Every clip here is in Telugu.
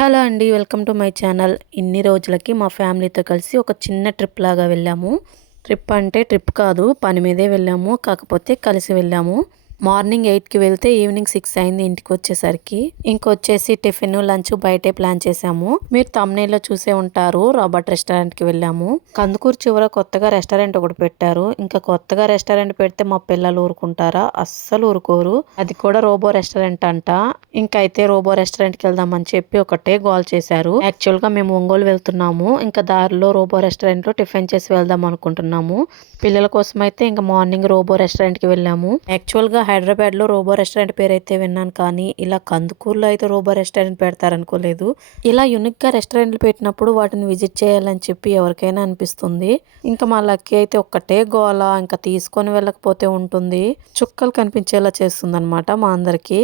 హలో అండి. Welcome to my channel. ఇన్ని రోజులకి మా ఫ్యామిలీతో కలిసి ఒక చిన్న ట్రిప్ లాగా వెళ్ళాము. ట్రిప్ అంటే ట్రిప్ కాదు, పని మీదే వెళ్ళాము. కాకపోతే కలిసి వెళ్ళాము. మార్నింగ్ 8కి వెళ్తే ఈవినింగ్ 6 అయింది ఇంటికి వచ్చేసరికి. ఇంకొచ్చేసి టిఫిన్, లంచ్ బయటే ప్లాన్ చేసాము. మీరు థంబ్‌నెయిల్‌లో చూసే ఉంటారు. రాబర్ట్ రెస్టారెంట్‌కి వెళ్ళాము. కందుకూరు చివర కొత్తగా రెస్టారెంట్ ఒకటి పెట్టారు. ఇంకా కొత్తగా రెస్టారెంట్ పెడితే మా పిల్లలు ఊరుకుంటారా? అస్సలు ఊరుకోరు. అది కూడా రోబో రెస్టారెంట్ అంట. ఇంకైతే రోబో రెస్టారెంట్‌కి వెళ్దామని చెప్పి ఒకటే గోల చేశారు. యాక్చువల్‌గా మేము ఒంగోలు వెళ్తున్నాము. ఇంకా దారిలో రోబో రెస్టారెంట్‌లో టిఫిన్ చేసి వెళ్దాం అనుకుంటున్నాము. పిల్లల కోసం అయితే ఇంకా మార్నింగ్ రోబో రెస్టారెంట్‌కి వెళ్ళాము. యాక్చువల్‌గా హైదరాబాద్‌లో రోబో రెస్టారెంట్ పేరైతే విన్నాను కానీ ఇలా కందుకూరులో అయితే రోబో రెస్టారెంట్ పెడతారనుకోలేదు. ఇలా యూనిక్‌గా రెస్టారెంట్లు పెట్టినప్పుడు వాటిని విజిట్ చేయాలని చెప్పి ఎవరికైనా అనిపిస్తుంది. ఇంకా మా లక్కీ అయితే ఒక్కటే గోల, ఇంకా తీసుకొని వెళ్ళకపోతే ఉంటుంది. చుక్కలు కనిపించేలా చేస్తుందన్నమాట మా అందరికీ.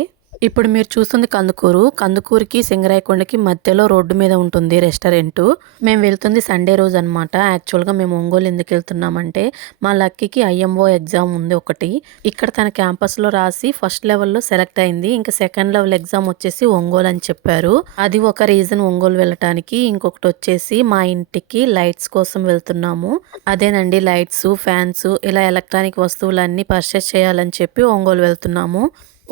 ఇప్పుడు మీరు చూస్తుంది కందుకూరు. కందుకూరుకి సింగరాయకొండకి మధ్యలో రోడ్డు మీద ఉంటుంది రెస్టారెంటు. మేము వెళ్తుంది సండే రోజు అనమాట. యాక్చువల్‌గా మేము ఒంగోలు ఎందుకు వెళ్తున్నామంటే మా లక్కీకి ఐఎంఓ ఎగ్జామ్ ఉంది ఒకటి. ఇక్కడ తన క్యాంపస్‌లో రాసి ఫస్ట్ లెవెల్‌లో సెలెక్ట్ అయింది. ఇంకా సెకండ్ లెవెల్ ఎగ్జామ్ వచ్చేసి ఒంగోలు అని చెప్పారు. అది ఒక రీజన్ ఒంగోలు వెళ్ళటానికి. ఇంకొకటి వచ్చేసి మా ఇంటికి లైట్స్ కోసం వెళ్తున్నాము. అదేనండి లైట్స్, ఫ్యాన్స్ ఇలా ఎలక్ట్రానిక్ వస్తువులన్నీ పర్చేస్ చేయాలని చెప్పి ఒంగోలు వెళ్తున్నాము.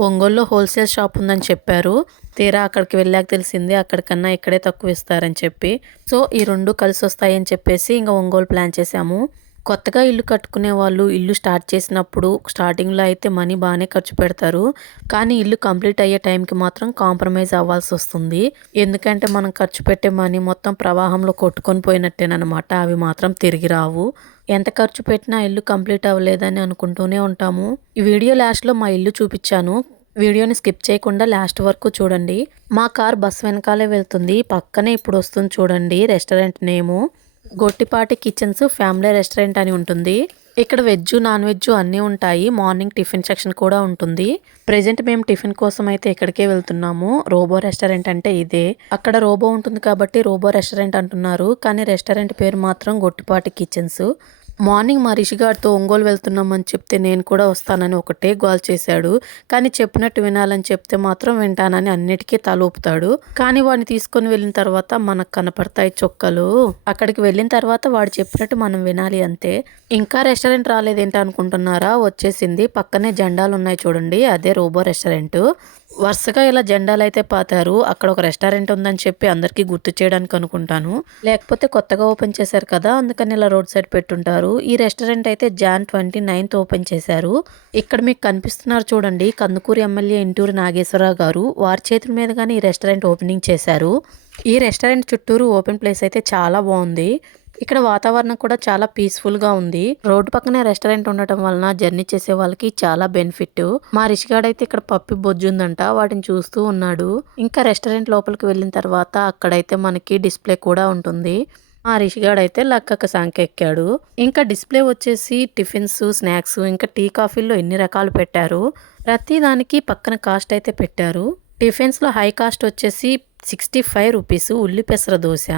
ఒంగోలులో హోల్సేల్ షాప్ ఉందని చెప్పారు. తీరా అక్కడికి వెళ్ళాక తెలిసింది అక్కడికన్నా ఇక్కడే తక్కువ ఇస్తారని చెప్పి. సో ఈ 2 కలిసి వస్తాయని చెప్పేసి ఇంకా ఒంగోలు ప్లాన్ చేసాము. కొత్తగా ఇల్లు కట్టుకునే వాళ్ళు ఇల్లు స్టార్ట్ చేసినప్పుడు స్టార్టింగ్లో అయితే మనీ బాగానే ఖర్చు పెడతారు. కానీ ఇల్లు కంప్లీట్ అయ్యే టైంకి మాత్రం కాంప్రమైజ్ అవ్వాల్సి వస్తుంది. ఎందుకంటే మనం ఖర్చు పెట్టే మనీ మొత్తం ప్రవాహంలో కొట్టుకొని పోయినట్టేనమాట. అవి మాత్రం తిరిగి రావు. ఎంత ఖర్చు పెట్టినా ఇల్లు కంప్లీట్ అవ్వలేదని అనుకుంటూనే ఉంటాము. ఈ వీడియో లాస్ట్లో మా ఇల్లు చూపించాను. వీడియోని స్కిప్ చేయకుండా లాస్ట్ వరకు చూడండి. మా కార్ బస్ వెనకాలే వెళ్తుంది. పక్కనే ఇప్పుడు వస్తుంది చూడండి రెస్టారెంట్ నేము. గొట్టిపాటి కిచెన్స్ ఫ్యామిలీ రెస్టారెంట్ అని ఉంటుంది. ఇక్కడ వెజ్, నాన్ వెజ్ అన్నీ ఉంటాయి. మార్నింగ్ టిఫిన్ సెక్షన్ కూడా ఉంటుంది. ప్రెజెంట్ మేము టిఫిన్ కోసం అయితే ఇక్కడికే వెళ్తున్నాము. రోబో రెస్టారెంట్ అంటే ఇదే. అక్కడ రోబో ఉంటుంది కాబట్టి రోబో రెస్టారెంట్ అంటున్నారు. కానీ రెస్టారెంట్ పేరు మాత్రం గొట్టిపాటి కిచెన్స్. మార్నింగ్ మా రిషిగాడితో ఒంగోలు వెళ్తున్నామని చెప్తే నేను కూడా వస్తానని ఒకటే గోల్ చేశాడు. కానీ చెప్పినట్టు వినాలని చెప్తే మాత్రం వింటానని అన్నిటికీ తల ఊపుతాడు. కానీ వాడిని తీసుకొని వెళ్ళిన తర్వాత మనకు కనపడతాయి చొక్కలు. అక్కడికి వెళ్ళిన తర్వాత వాడు చెప్పినట్టు మనం వినాలి అంతే. ఇంకా రెస్టారెంట్ రాలేదేంటి అనుకుంటున్నారా? వచ్చేసింది. పక్కనే జెండాలు ఉన్నాయి చూడండి, అదే రోబో రెస్టారెంట్. వరుసగా ఇలా జెండాలు అయితే పాతారు. అక్కడ ఒక రెస్టారెంట్ ఉందని చెప్పి అందరికీ గుర్తు చేయడానికి అనుకుంటాను. లేకపోతే కొత్తగా ఓపెన్ చేశారు కదా, అందుకని ఇలా రోడ్ సైడ్ పెట్టుంటారు. ఈ రెస్టారెంట్ అయితే జాన్ 29th ఓపెన్ చేశారు. ఇక్కడ మీకు కనిపిస్తున్నారు చూడండి, కందుకూరు ఎమ్మెల్యే ఇంటూరి నాగేశ్వరరావు గారు. వారి చేతుల మీదుగానే ఈ రెస్టారెంట్ ఓపెనింగ్ చేశారు. ఈ రెస్టారెంట్ చుట్టూరు ఓపెన్ ప్లేస్ అయితే చాలా బాగుంది. ఇక్కడ వాతావరణం కూడా చాలా పీస్ఫుల్గా ఉంది. రోడ్డు పక్కనే రెస్టారెంట్ ఉండటం వలన జర్నీ చేసే వాళ్ళకి చాలా బెనిఫిట్. మా రిషిగాడ్ అయితే ఇక్కడ పప్పి బొజ్జు ఉందంట, వాటిని చూస్తూ ఉన్నాడు. ఇంకా రెస్టారెంట్ లోపలికి వెళ్ళిన తర్వాత అక్కడైతే మనకి డిస్ప్లే కూడా ఉంటుంది. మా రిషిగాడ్ అయితే లక్కక సంఖ్య ఎక్కాడు. ఇంకా డిస్ప్లే వచ్చేసి టిఫిన్స్, స్నాక్స్, ఇంకా టీ కాఫీల్లో ఎన్ని రకాలు పెట్టారు. ప్రతి దానికి పక్కన కాస్ట్ అయితే పెట్టారు. టిఫిన్స్లో హై కాస్ట్ వచ్చేసి 65 రూపీస్ ఉల్లి పెసర దోశ.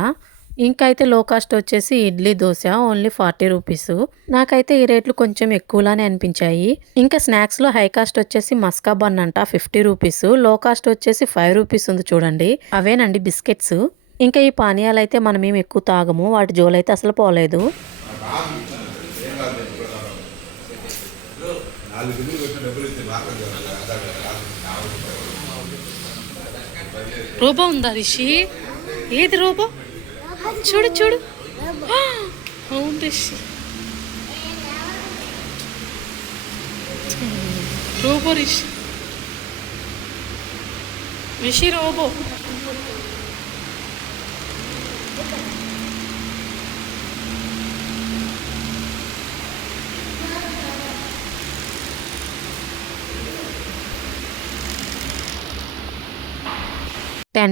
ఇంకా అయితే లో కాస్ట్ వచ్చేసి ఇడ్లీ దోశ ఓన్లీ 40 రూపీస్. నాకైతే ఈ రేట్లు కొంచెం ఎక్కువలానే అనిపించాయి. ఇంకా స్నాక్స్లో హై కాస్ట్ వచ్చేసి మస్కా బన్ అంట 50 రూపీస్, లో కాస్ట్ వచ్చేసి 5 రూపీస్ ఉంది చూడండి, అవేనండి బిస్కెట్స్. ఇంకా ఈ పానీయాలు అయితే మనం ఏమి ఎక్కువ తాగము, వాటి జోలైతే అసలు పోలేదు. రోబో ఉందా రిషి? ఏది రోబో? చూడు చూడు, అవును Rishi, robo Rishi, Rishi robo.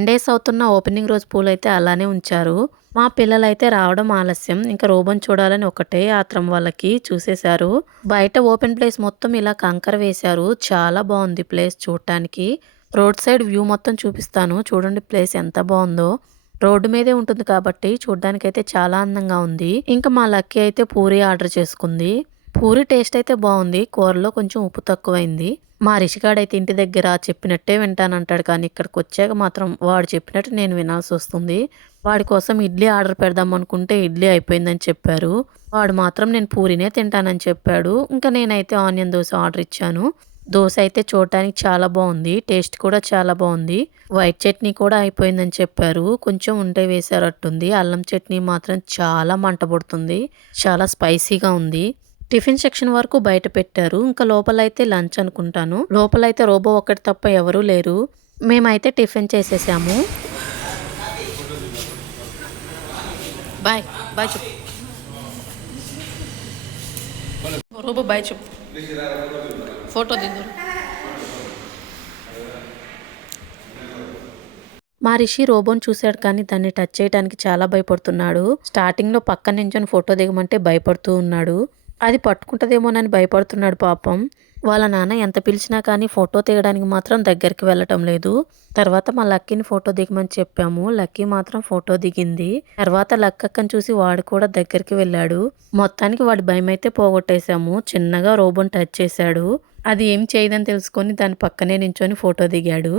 Days అవుతున్న ఓపెనింగ్ రోజు పూలు అయితే అలానే ఉంచారు. మా పిల్లలైతే రావడం ఆలస్యం. ఇంకా రోబోని చూడాలని ఒకటే ఆత్రం వాళ్ళకి. చూసేశారు. బయట ఓపెన్ ప్లేస్ మొత్తం ఇలా కంకర వేశారు. చాలా బాగుంది ప్లేస్ చూడటానికి. రోడ్ సైడ్ వ్యూ మొత్తం చూపిస్తాను చూడండి, ప్లేస్ ఎంత బాగుందో. రోడ్డు మీదే ఉంటుంది కాబట్టి చూడ్డానికైతే చాలా అందంగా ఉంది. ఇంకా మా లక్కీ అయితే పూరి ఆర్డర్ చేసుకుంది. పూరి టేస్ట్ అయితే బాగుంది. కూరలో కొంచెం ఉప్పు తక్కువైంది. మా రిషిగాడైతే ఇంటి దగ్గర చెప్పినట్టే వింటానంటాడు. కానీ ఇక్కడికి వచ్చాక మాత్రం వాడు చెప్పినట్టు నేను వినాల్సి వస్తుంది. వాడి కోసం ఇడ్లీ ఆర్డర్ పెడదాం అనుకుంటే ఇడ్లీ అయిపోయిందని చెప్పారు. వాడు మాత్రం నేను పూరినే తింటానని చెప్పాడు. ఇంకా నేనైతే ఆనియన్ దోశ ఆర్డర్ ఇచ్చాను. దోశ అయితే చూడటానికి చాలా బాగుంది. టేస్ట్ కూడా చాలా బాగుంది. వైట్ చట్నీ కూడా అయిపోయిందని చెప్పారు. కొంచెం ఉంటే వేసారట్టుంది. అల్లం చట్నీ మాత్రం చాలా మంట పుడుతుంది. చాలా స్పైసీగా ఉంది. టిఫిన్ సెక్షన్ వరకు బయట పెట్టారు. ఇంకా లోపలైతే లంచ్ అనుకుంటాను. లోపలైతే రోబో ఒక్కటి తప్ప ఎవరూ లేరు. మేమైతే టిఫిన్ చేసేసాము. బాయ్ బాయ్ చెప్పు. రోబో బాయ్ చెప్పు. ఫోటో దిద్దు. మా రిషి రోబోని చూశాడు కానీ దాన్ని టచ్ చేయడానికి చాలా భయపడుతున్నాడు. స్టార్టింగ్లో పక్కన నించొని ఫోటో దిగమంటే భయపడుతూ ఉన్నాడు. అది పట్టుకుంటదేమోనని భయపడుతున్నాడు పాపం. వాళ్ళ నాన్న ఎంత పిలిచినా కానీ ఫోటో దిగడానికి మాత్రం దగ్గరికి వెళ్ళటం లేదు. తర్వాత మా లక్కీని ఫోటో దిగమని చెప్పాము. లక్కీ మాత్రం ఫోటో దిగింది. తర్వాత లక్కక్కని చూసి వాడు కూడా దగ్గరికి వెళ్ళాడు. మొత్తానికి వాడి భయం అయితే పోగొట్టేశాము. చిన్నగా రోబోని టచ్ చేశాడు. అది ఏం చేయదని తెలుసుకొని దాని పక్కనే నించొని ఫోటో దిగాడు.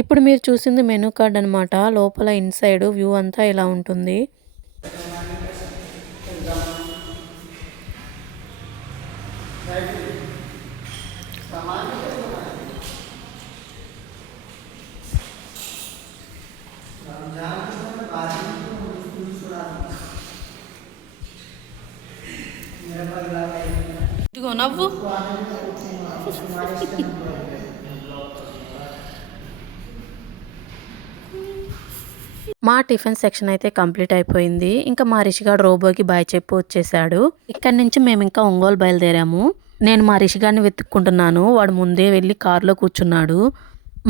ఇప్పుడు మీరు చూసింది మెనూ కార్డ్ అనమాట. లోపల ఇన్సైడ్ వ్యూ అంతా ఇలా ఉంటుంది. ఇదిగో నవ్వు. మా టిఫిన్ సెక్షన్ అయితే కంప్లీట్ అయిపోయింది. ఇంకా మా రిషిగాడు రోబోకి బాయ్ చెప్పి వచ్చేసాడు. ఇక్కడి నుంచి మేము ఇంకా ఒంగోలు బయలుదేరాము. నేను మా రిషిగాడిని వెతుక్కుంటున్నాను. వాడు ముందే వెళ్ళి కారులో కూర్చున్నాడు.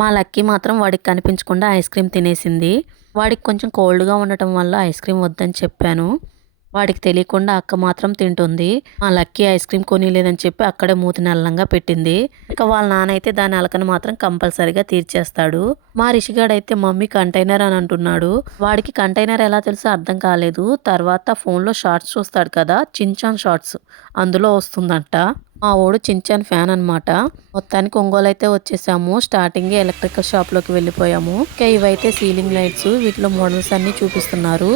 మా లక్కీ మాత్రం వాడికి కనిపించకుండా ఐస్ క్రీమ్ తినేసింది. వాడికి కొంచెం కోల్డ్గా ఉండటం వల్ల ఐస్ క్రీమ్ వద్దని చెప్పాను. వాడికి తెలియకుండా అక్క మాత్రం తింటుంది. మా లక్కీ ఐస్ క్రీమ్ కొనిలేదని చెప్పి అక్కడే మూతి నల్లంగా పెట్టింది. ఇక వాళ్ళ నాన్న అయితే దాని అలకను మాత్రం కంపల్సరీగా తీర్చేస్తాడు. మా రిషిగాడు అయితే మమ్మీ కంటైనర్ అని అంటున్నాడు. వాడికి కంటైనర్ ఎలా తెలుసో అర్థం కాలేదు. తర్వాత ఫోన్లో షార్ట్స్ చూస్తాడు కదా, చించాన్ షార్ట్స్, అందులో వస్తుందంట. మా ఓడు చించాన్ ఫ్యాన్ అనమాట. మొత్తానికి ఒంగోలు అయితే వచ్చేసాము. స్టార్టింగ్ ఎలక్ట్రికల్ షాప్లోకి వెళ్ళిపోయాము. ఇంకా ఇవైతే సీలింగ్ లైట్స్, వీటిలో మోడల్స్ అన్ని చూపిస్తున్నారు.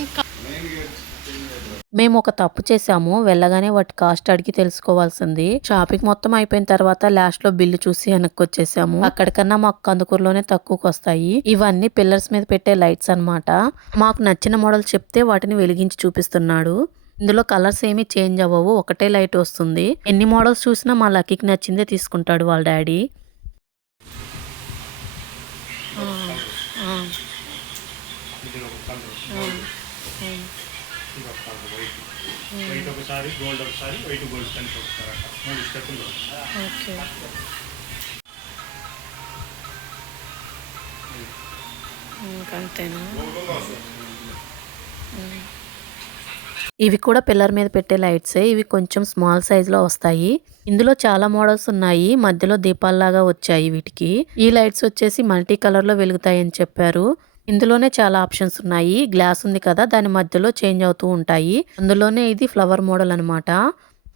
ఇంకా మేము ఒక తప్పు చేసాము. వెళ్ళగానే వాటి కాస్ట్ అడిగి తెలుసుకోవాల్సింది. షాపింగ్ మొత్తం అయిపోయిన తర్వాత లాస్ట్ లో బిల్లు చూసి వెనక్కి వచ్చేసాము. అక్కడికన్నా మాకు కందుకూరులోనే తక్కువకి వస్తాయి. ఇవన్నీ పిల్లర్స్ మీద పెట్టే లైట్స్ అన్నమాట. మాకు నచ్చిన మోడల్ చెప్తే వాటిని వెలిగించి చూపిస్తున్నాడు. ఇందులో కలర్స్ ఏమీ చేంజ్ అవ్వవు, ఒకటే లైట్ వస్తుంది. ఎన్ని మోడల్స్ చూసినా మా లక్కీకి నచ్చిందే తీసుకుంటాడు వాళ్ళ డాడీ. వైట్ ఒకసారి గోల్డ్ ఒకసారి వైట్ గోల్డ్ కలిపి ఒకసారి అట్లా 3 స్టెప్పులు. ఓకే. అంతేనా? ఇవి కూడా పిల్లర్ మీద పెట్టే లైట్సే. ఇవి కొంచెం స్మాల్ సైజులో వస్తాయి. ఇందులో చాలా మోడల్స్ ఉన్నాయి. మధ్యలో దీపాల్లాగా వచ్చాయి వీటికి. ఈ లైట్స్ వచ్చేసి మల్టీ కలర్లో వెలుగుతాయి అని చెప్పారు. ఇందులోనే చాలా ఆప్షన్స్ ఉన్నాయి. గ్లాస్ ఉంది కదా, దాని మధ్యలో చేంజ్ అవుతూ ఉంటాయి. అందులోనే ఇది ఫ్లవర్ మోడల్ అనమాట.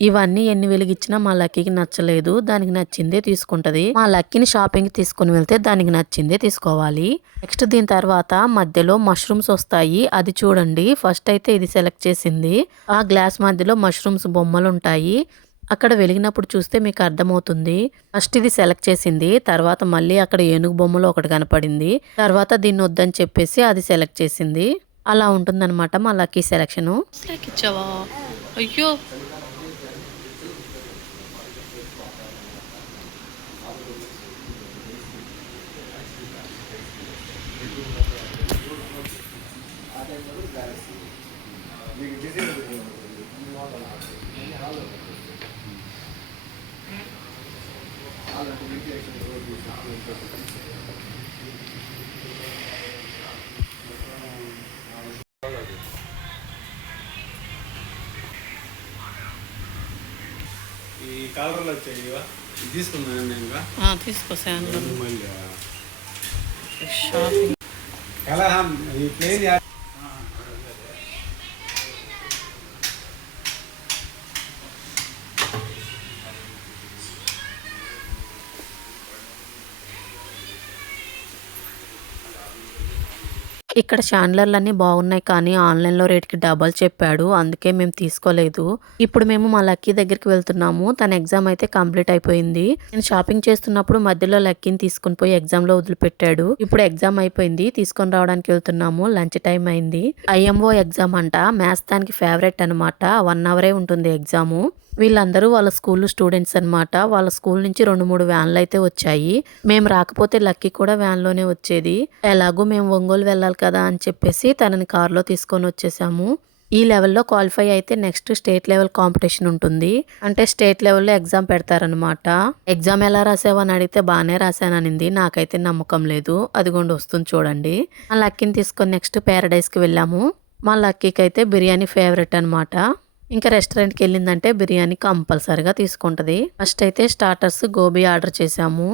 ఇవన్నీ ఎన్ని వెలిగించినా మా లక్కీకి నచ్చలేదు. దానికి నచ్చిందే తీసుకుంటది. మా లక్కీని షాపింగ్కి తీసుకుని వెళ్తే దానికి నచ్చిందే తీసుకోవాలి. నెక్స్ట్ దీని తర్వాత మధ్యలో మష్రూమ్స్ వస్తాయి. అది చూడండి. ఫస్ట్ అయితే ఇది సెలెక్ట్ చేసింది. ఆ గ్లాస్ మధ్యలో మష్రూమ్స్ బొమ్మలు ఉంటాయి. అక్కడ వెలిగినప్పుడు చూస్తే మీకు అర్థమవుతుంది. ఫస్ట్ ఇది సెలెక్ట్ చేసింది. తర్వాత మళ్ళీ అక్కడ ఏనుగు బొమ్మలు ఒకటి కనపడింది. తర్వాత దీన్ని వద్దని చెప్పేసి అది సెలెక్ట్ చేసింది. అలా ఉంటుందన్నమాట మా లక్కీ సెలెక్షను. ఇచ్చావా? అయ్యో, ఈ కాలర్లు వచ్చాయి ఇవా తీసుకున్నాను నేను ఇంకా తీసుకోసాను. మళ్ళీ షాపింగ్ కలహం ఈ ప్లేన్ ఇక్కడ చాండ్లర్లన్నీ బాగున్నాయి కానీ ఆన్లైన్లో రేట్కి డబల్ చెప్పాడు. అందుకే మేము తీసుకోలేదు. ఇప్పుడు మేము మా లక్కీ దగ్గరికి వెళ్తున్నాము. తన ఎగ్జామ్ అయితే కంప్లీట్ అయిపోయింది. నేను షాపింగ్ చేస్తున్నప్పుడు మధ్యలో లక్కీని తీసుకుని పోయి ఎగ్జామ్లో వదిలిపెట్టాడు. ఇప్పుడు ఎగ్జామ్ అయిపోయింది. తీసుకొని రావడానికి వెళ్తున్నాము. లంచ్ టైం అయింది. ఐఎంఓ ఎగ్జామ్ అంట. మ్యాథ్స్ దానికి ఫేవరెట్ అనమాట. 1 అవరే ఉంటుంది ఎగ్జాము. వీళ్ళందరూ వాళ్ళ స్కూల్ స్టూడెంట్స్ అనమాట. వాళ్ళ స్కూల్ నుంచి 2-3 వ్యాన్లు అయితే వచ్చాయి. మేము రాకపోతే లక్కీ కూడా వ్యాన్లోనే వచ్చేది. ఎలాగో మేము ఒంగోలు వెళ్ళాలి కదా అని చెప్పేసి తనని కారులో తీసుకొని వచ్చేసాము. ఈ లెవెల్లో క్వాలిఫై అయితే నెక్స్ట్ స్టేట్ లెవెల్ కాంపిటీషన్ ఉంటుంది. అంటే స్టేట్ లెవెల్లో ఎగ్జామ్ పెడతారనమాట. ఎగ్జామ్ ఎలా రాసావు అని అడిగితే బాగానే రాశాననింది. నాకైతే నమ్మకం లేదు. అదిగోండి వస్తుంది చూడండి. మా లక్కీని తీసుకొని నెక్స్ట్ ప్యారడైస్కి వెళ్ళాము. మా లక్కీకి అయితే బిర్యానీ ఫేవరెట్ అనమాట. ఇంకా రెస్టారెంట్కి వెళ్ళిందంటే బిర్యానీ కంపల్సరిగా తీసుకుంటుంది. ఫస్ట్ అయితే స్టార్టర్స్ గోబీ ఆర్డర్ చేసాము.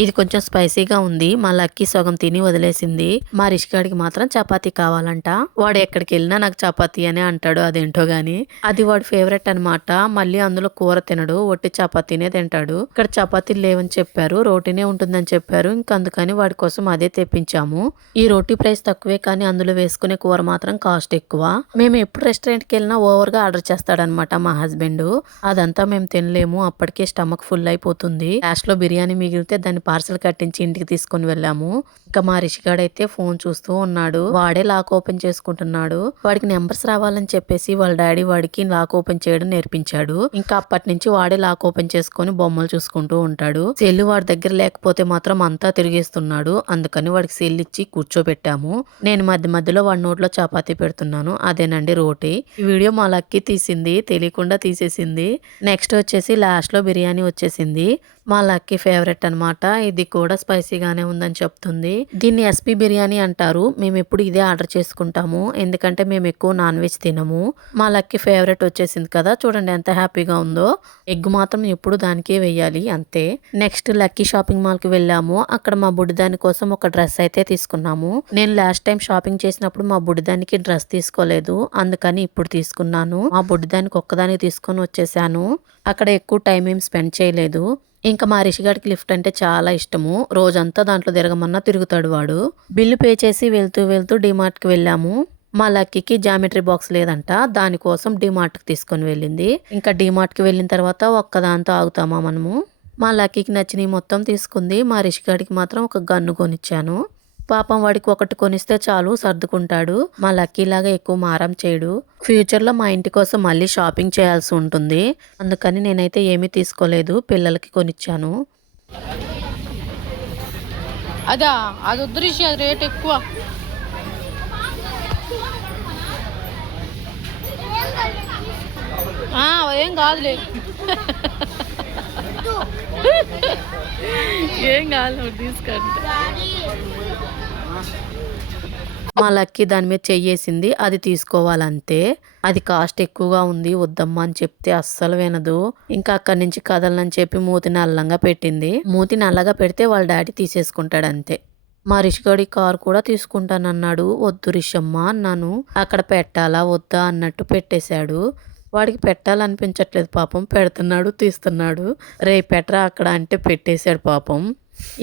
ఇది కొంచెం స్పైసీగా ఉంది. మా లక్కీ సగం తిని వదిలేసింది. మా రిషిగాడికి మాత్రం చపాతీ కావాలంట. వాడు ఎక్కడికి వెళ్ళినా నాకు చపాతీ అనే అంటాడు. అదేంటో గాని అది వాడి ఫేవరెట్ అనమాట. మళ్ళీ అందులో కూర తినడు. ఒట్టి చపాతీనే తింటాడు. ఇక్కడ చపాతీలు లేవని చెప్పారు. రోటీనే ఉంటుందని చెప్పారు. ఇంక అందుకని వాడి కోసం అదే తెప్పించాము. ఈ రోటీ ప్రైస్ తక్కువే కానీ అందులో వేసుకునే కూర మాత్రం కాస్ట్ ఎక్కువ. మేము ఎప్పుడు రెస్టారెంట్కి వెళ్ళినా ఓవర్గా ఆర్డర్ చేస్తాడనమాట మా హస్బెండ్. అదంతా మేము తినలేము. అప్పటికే స్టమక్ ఫుల్ అయిపోతుంది. లాస్ట్ లో బిర్యానీ మిగిలితే దాన్ని పార్సల్ కట్టించి ఇంటికి తీసుకొని వెళ్ళాము. ఇంకా మా రిషిగాడైతే ఫోన్ చూస్తూ ఉన్నాడు. వాడే లాక్ ఓపెన్ చేసుకుంటున్నాడు. వాడికి నెంబర్స్ రావాలని చెప్పేసి వాళ్ళ డాడీ వాడికి లాక్ ఓపెన్ చేయడం నేర్పించాడు. ఇంకా అప్పటి నుంచి వాడే లాక్ ఓపెన్ చేసుకొని బొమ్మలు చూసుకుంటూ ఉంటాడు. సెల్ వాడి దగ్గర లేకపోతే మాత్రం అంతా తిరిగేస్తున్నాడు. అందుకని వాడికి సెల్ ఇచ్చి కూర్చోబెట్టాము. నేను మధ్య మధ్యలో వాడి నోట్లో చపాతీ పెడుతున్నాను. అదేనండి రోటీ. ఈ వీడియో మా లక్కీ తీసింది. తెలియకుండా తీసేసింది. నెక్స్ట్ వచ్చేసి లాస్ట్ లో బిర్యానీ వచ్చేసింది. మా లక్కీ ఫేవరెట్ అనమాట. ఇది కూడా స్పైసీగానే ఉందని చెప్తుంది. దీన్ని ఎస్పీ బిర్యానీ అంటారు. మేము ఎప్పుడు ఇదే ఆర్డర్ చేసుకుంటాము. ఎందుకంటే మేము ఎక్కువ నాన్ వెజ్ తినము. మా లక్కీ ఫేవరెట్ వచ్చేసింది కదా. చూడండి ఎంత హ్యాపీగా ఉందో. ఎగ్ మాత్రం ఎప్పుడు దానికే వేయాలి అంతే. నెక్స్ట్ లక్కీ షాపింగ్ మాల్ కి వెళ్ళాము. అక్కడ మా బుడ్డిదాని కోసం ఒక డ్రెస్ అయితే తీసుకున్నాము. నేను లాస్ట్ టైం షాపింగ్ చేసినప్పుడు మా బుడ్డిదానికి డ్రెస్ తీసుకోలేదు. అందుకని ఇప్పుడు తీసుకున్నాను. మా బుడ్డిదానికి ఒక్కదాన్ని తీసుకొని వచ్చేసాను. అక్కడ ఎక్కువ టైం ఏం స్పెండ్ చేయలేదు. ఇంకా మా రిషిగాడికి లిఫ్ట్ అంటే చాలా ఇష్టము. రోజంతా దాంట్లో తిరగమన్నా తిరుగుతాడు వాడు. బిల్లు పే చేసి వెళ్తూ వెళ్తూ డిమార్ట్కి వెళ్ళాము. మా లక్కీకి జామెట్రీ బాక్స్ లేదంట. దానికోసం డిమార్ట్కి తీసుకొని వెళ్ళింది. ఇంకా డిమార్ట్కి వెళ్ళిన తర్వాత ఒక్కదాంతో ఆగుతామా మనము. మా లక్కీకి నచ్చినవి మొత్తం తీసుకుంది. మా రిషిగాడికి మాత్రం ఒక గన్ను కొనిచ్చాను. పాపం వాడికి ఒకటి కొనిస్తే చాలు సర్దుకుంటాడు. మా లక్కీ లాగా ఎక్కువ మారం చేయడు. ఫ్యూచర్లో మా ఇంటి కోసం మళ్ళీ షాపింగ్ చేయాల్సి ఉంటుంది. అందుకని నేనైతే ఏమీ తీసుకోలేదు. పిల్లలకి కొనిచ్చాను. అదా అది వద్దు, అది రేట్ ఎక్కువ. ఏం కాదులే, ఏం కాదు తీసుకోండి. మా లక్కీ దాని మీద చెయ్యేసింది. అది తీసుకోవాలంతే. అది కాస్ట్ ఎక్కువగా ఉంది వద్దమ్మా అని చెప్తే అస్సలు వినదు. ఇంకా అక్కడి నుంచి కదలని చెప్పి మూతి నల్లంగా పెట్టింది. మూతి నల్లగా పెడితే వాళ్ళ డాడీ తీసేసుకుంటాడు అంతే. మా రిషిగాడి కారు కూడా తీసుకుంటానన్నాడు. వద్దు రిషమ్మ అన్నాను. అక్కడ పెట్టాలా వద్దా అన్నట్టు పెట్టేశాడు. వాడికి పెట్టాలనిపించట్లేదు పాపం. పెడుతున్నాడు, తీస్తున్నాడు. రే పెట్టరా అక్కడ అంటే పెట్టేశాడు పాపం.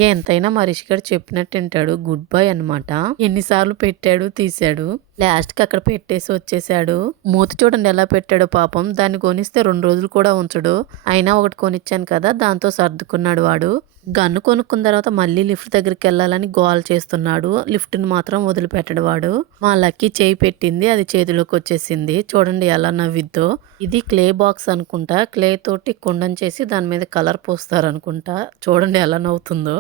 ఎంతైనా మా రిషి గారు చెప్పినట్టు వింటాడు. గుడ్ బాయ్ అన్నమాట. ఎన్నిసార్లు పెట్టాడు, తీశాడు. లాస్ట్కి అక్కడ పెట్టేసి వచ్చేసాడు. మూతి చూడండి ఎలా పెట్టాడు పాపం. దాన్ని కొనిస్తే 2 రోజులు కూడా ఉంచడు. అయినా ఒకటి కొనిచ్చాను కదా, దాంతో సర్దుకున్నాడు వాడు. గన్ను కొనుక్కున్న తర్వాత మళ్ళీ లిఫ్ట్ దగ్గరికి వెళ్ళాలని గోల్ చేస్తున్నాడు. లిఫ్ట్ని మాత్రం వదిలిపెట్టడు వాడు. మా లక్కీ చేయి పెట్టింది, అది చేతిలోకి వచ్చేసింది. చూడండి ఎలా నవ్విద్దో. ఇది క్లే బాక్స్ అనుకుంటా. క్లే తోటి కుండను చేసి దాని మీద కలర్ పోస్తారు అనుకుంటా. చూడండి ఎలా నవ్వుతుందో.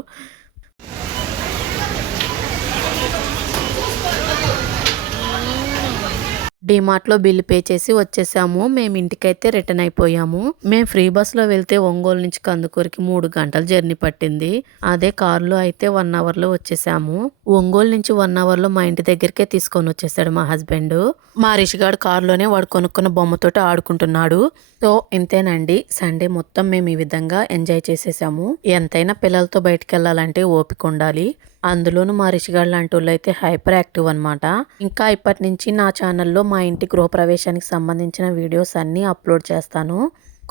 డీమార్ట్లో బిల్లు పే చేసి వచ్చేసాము. మేము ఇంటికైతే రిటర్న్ అయిపోయాము. మేము ఫ్రీ బస్లో వెళ్తే ఒంగోలు నుంచి కందుకూరికి 3 గంటల జర్నీ పట్టింది. అదే కారులో అయితే 1 అవర్లో వచ్చేసాము. ఒంగోలు నుంచి 1 అవర్లో మా ఇంటి దగ్గరికే తీసుకొని వచ్చేసాడు మా హస్బెండ్. మా రిషిగాడు కారులోనే వాడు కొనుక్కున్న బొమ్మతోటి ఆడుకుంటున్నాడు. సో ఇంతేనండి, సండే మొత్తం మేము ఈ విధంగా ఎంజాయ్ చేసేసాము. ఎంతైనా పిల్లలతో బయటకు వెళ్ళాలంటే ఓపిక ఉండాలి. అందులోనూ మా రిషిగాడు లాంటి వాళ్ళు అయితే హైపర్ యాక్టివ్ అనమాట. ఇంకా ఇప్పటి నుంచి నా ఛానల్లో మా ఇంటి గృహప్రవేశానికి సంబంధించిన వీడియోస్ అన్నీ అప్లోడ్ చేస్తాను.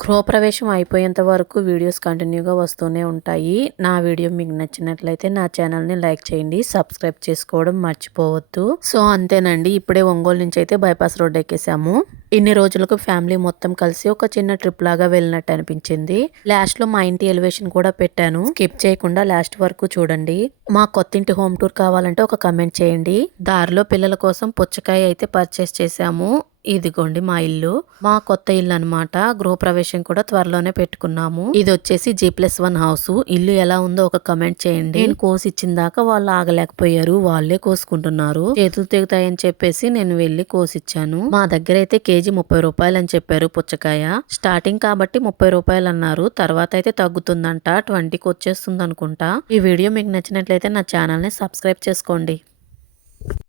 గృహప్రవేశం అయిపోయేంత వరకు వీడియోస్ కంటిన్యూగా వస్తూనే ఉంటాయి. నా వీడియో మీకు నచ్చినట్లయితే నా ఛానల్ని లైక్ చేయండి, సబ్స్క్రైబ్ చేసుకోవడం మర్చిపోవద్దు. సో అంతేనండి, ఇప్పుడే ఒంగోలు నుంచి అయితే బైపాస్ రోడ్ ఎక్కేసాము. ఇన్ని రోజులకు ఫ్యామిలీ మొత్తం కలిసి ఒక చిన్న ట్రిప్ లాగా వెళ్ళినట్టు అనిపించింది. లాస్ట్ లో మా ఇంటి ఎలివేషన్ కూడా పెట్టాను, స్కిప్ చేయకుండా లాస్ట్ వరకు చూడండి. మా కొత్తింటి హోమ్ టూర్ కావాలంటే ఒక కమెంట్ చేయండి. దారిలో పిల్లల కోసం పుచ్చకాయ అయితే పర్చేస్ చేసాము. ఇదిగోండి మా ఇల్లు, మా కొత్త ఇల్లు అనమాట. గృహప్రవేశం కూడా త్వరలోనే పెట్టుకున్నాము. ఇది వచ్చేసి G+1 హౌస్. ఇల్లు ఎలా ఉందో ఒక కమెంట్ చేయండి. నేను కోసి ఇచ్చిన దాకా వాళ్ళు ఆగలేకపోయారు, వాళ్ళే కోసుకుంటున్నారు. చేతులు తెగుతాయని చెప్పేసి నేను వెళ్ళి కోసిచ్చాను. మా దగ్గర అయితే కేజీ 30 రూపాయలు అని చెప్పారు పుచ్చకాయ. స్టార్టింగ్ కాబట్టి 30 రూపాయలు అన్నారు. తర్వాత అయితే తగ్గుతుందంట, 20కి వచ్చేస్తుంది అనుకుంటా. ఈ వీడియో మీకు నచ్చినట్లయితే నా ఛానల్ ని సబ్స్క్రైబ్ చేసుకోండి.